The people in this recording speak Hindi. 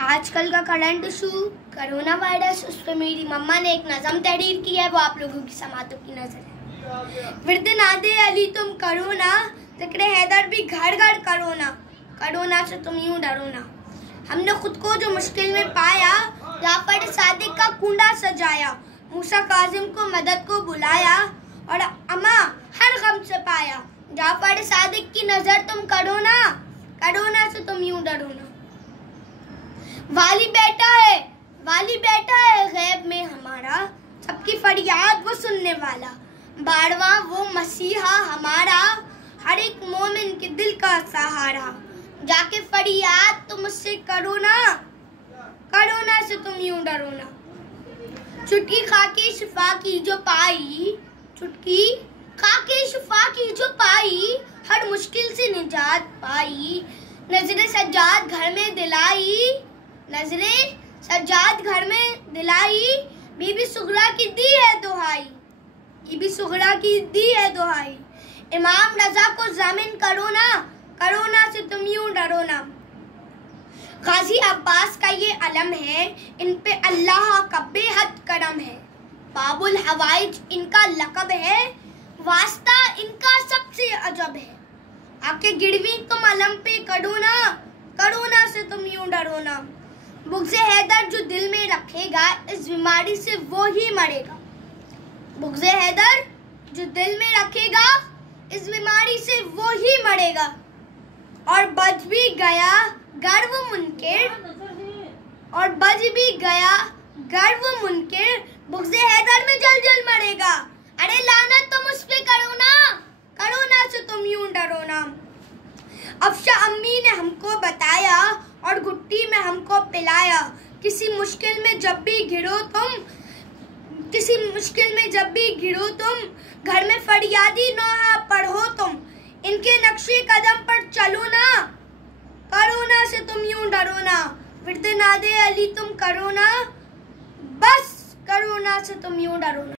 आजकल का करंट इशू कोरोना वायरस, उस पर मेरी मम्मा ने एक नज़म तहरीर की है, वो आप लोगों की समातों की नजर है। विर्द नादे अली तुम करो ना, जिक्र हैदर भी घर घर करो ना, कोरोना से तुम यूं डरो ना। हमने खुद को जो मुश्किल में पाया, जाफर सादिक का कुंडा सजाया, मूसा काजिम को मदद को बुलाया, और अमा हर गम से पाया। जाफर सादिक की नजर तुम करो ना, कोरोना से तुम यूं डरो ना। वाली बैठा है गैब में हमारा, सबकी फरियाद वो सुनने वाला। बारवा वो मसीहा हमारा, हर एक मोमिन के दिल का सहारा। जाके फरियाद तुम मुझसे करो ना, कोरोना से तुम यूं डरो ना। चुटकी खाके शिफा की जो पाई, चुटकी खाके शिफा की जो पाई, हर मुश्किल से निजात पाई। नजरे सज्जाद घर में दिलाई, नजरे सज्जाद घर में दिलाई, बीबी सुगरा की दी है दुहाई, बीबी सुगरा की दी है दुहाई। इमाम रजा को जामिन करो ना, कोरोना से तुम यूं डरो ना। गाजी अब्बास का ये अलम है, इन पे अल्लाह का बेहद करम है। बाबुल हवाइज इनका लक़ब है, वास्ता इनका सबसे अजब है। आके गिरवी तुम अलम पे करो ना, कोरोना से तुम यूं डरो ना। बुग़्ज़े हैदर जो दिल में रखेगा, इस बीमारी से वो ही मरेगा। बुग़्ज़े हैदर जो दिल में रखेगा, इस बीमारी से वो ही मरेगा। और बच भी गया गर्व मुनकिर, और बच भी गया गर्व मुनकिर, बुग़्ज़े हैदर में जल जल मरेगा। अरे लानत तुम उस पे करो ना, कोरोना से तुम यूं डरो ना। अफशा अम्मी ने हमको बताया, और घुट्टी में हमको पिलाया। किसी मुश्किल में जब भी घिरो तुम, किसी मुश्किल में जब भी घिरो तुम, घर में फरियादी नौहा पढ़ो तुम। इनके नक्शे कदम पर चलो ना, कोरोना से तुम यूं डरो ना। विर्द नादे अली तुम करो ना, बस कोरोना से तुम यूं डरो ना।